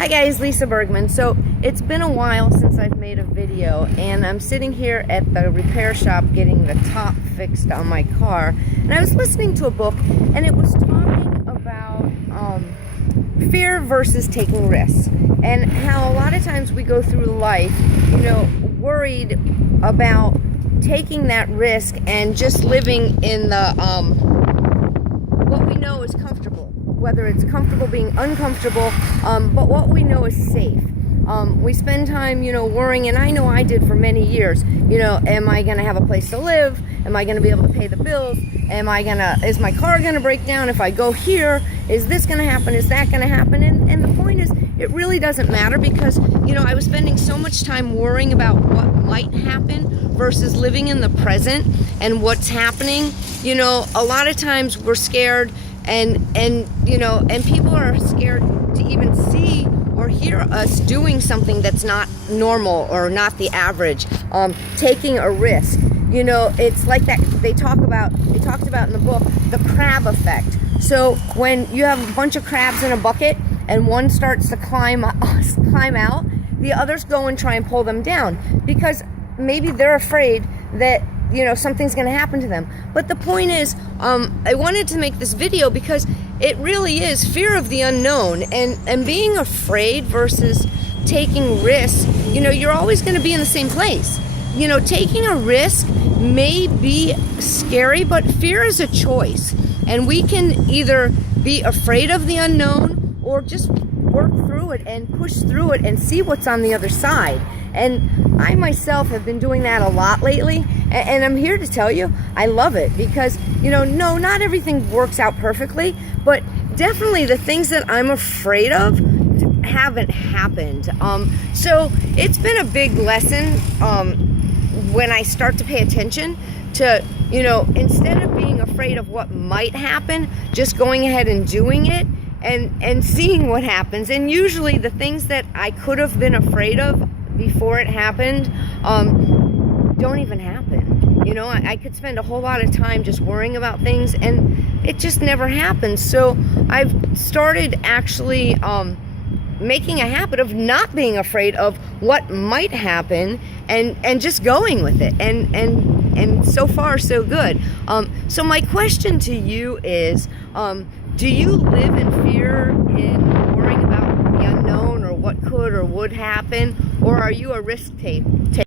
Hi guys, Lisa Bergman. So it's been a while since I've made a video, and I'm sitting here at the repair shop getting the top fixed on my car, and I was listening to a book, and it was talking about fear versus taking risks, and how a lot of times we go through life, worried about taking that risk and just living in the what we know is comfortable, whether it's comfortable being uncomfortable, but what we know is safe. We spend time, worrying, and I know I did for many years. Am I going to have a place to live? Am I going to be able to pay the bills? Is my car going to break down if I go here? Is this going to happen? Is that going to happen? And the point is, it really doesn't matter, because, I was spending so much time worrying about what might happen versus living in the present and what's happening. A lot of times we're scared, and people are scared to even see or hear us doing something that's not normal or not the average, taking a risk. It's like that they talked about in the book, the crab effect. So when you have a bunch of crabs in a bucket and one starts to climb out, the others go and try and pull them down, because maybe they're afraid that something's going to happen to them. But the point is, I wanted to make this video because it really is fear of the unknown, and being afraid versus taking risks. You're always going to be in the same place. Taking a risk may be scary, but fear is a choice, and we can either be afraid of the unknown or just work through it and push through it and see what's on the other side. And I myself have been doing that a lot lately, and I'm here to tell you I love it, because no, not everything works out perfectly, but definitely the things that I'm afraid of haven't happened. So it's been a big lesson when I start to pay attention to, instead of being afraid of what might happen, just going ahead and doing it and seeing what happens. And usually the things that I could have been afraid of before it happened don't even happen. I could spend a whole lot of time just worrying about things, and it just never happens. So I've started actually making a habit of not being afraid of what might happen, and just going with it, and so far so good. So my question to you is, do you live in fear, in worrying about the unknown or what could or would happen, or are you a risk taker?